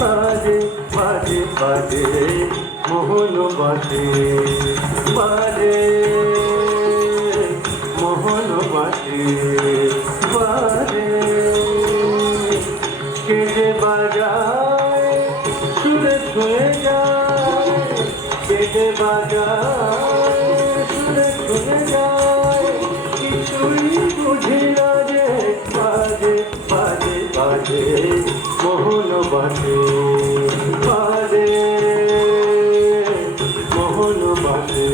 বাজে বাজে বাজে মোহন বাজে বাজে মোহন বাজে বাজে কেটে বাজায় সুরে ছুঁয়ে যায় কেটে বাজায় সুরে ছুঁয়ে যায় কিছুই বুঝি না যে বাজে বাজে বাজে মোহন বাজে বাজে মোহন বাজে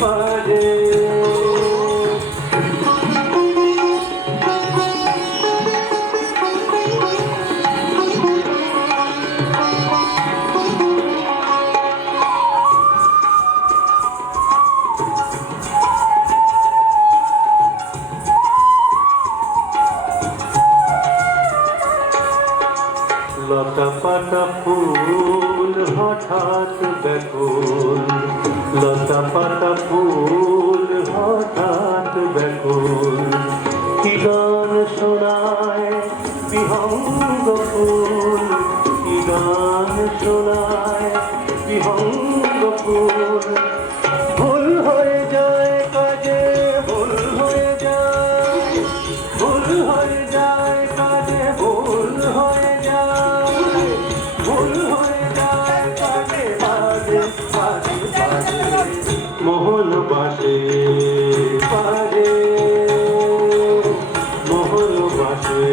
বাজে লতা পাতা ফুল হঠাৎ ব্যাকুল লতা পাতা ফুল হঠাৎ ব্যাকুল কি গান শোনায় বিহঙ্গ ফুল কি গান শোনায় বিহঙ্গ ফুল ভুল হয়ে যায় কাজে ভুল হয়ে যায় ভুল হয়ে যায় কাজে ভুল হয়ে যায় ভুল হয়ে যায় কাজে বাজে বাজে বাজে মোহন বাজে বাজে মোহন বাজে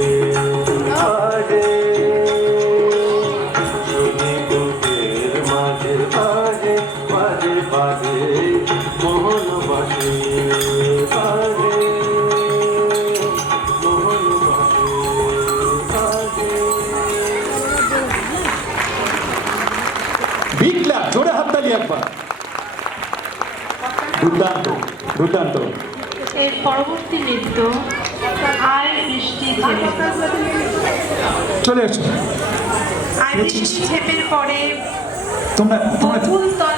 বাজে শুনি বুকের মাঝে বাজে বাজে বাজে মোহন বাজে বাজে মোহন বাজে বাজে। বিগ ক্লাব, জোরে হাততালি একবার। দুর্দান্ত দুর্দান্ত। এর পরবর্তী নৃত্য আর বৃষ্টি ঝেপে। চলে এসো আর বৃষ্টি ঝেপের পরে তোমরা বকুলতলা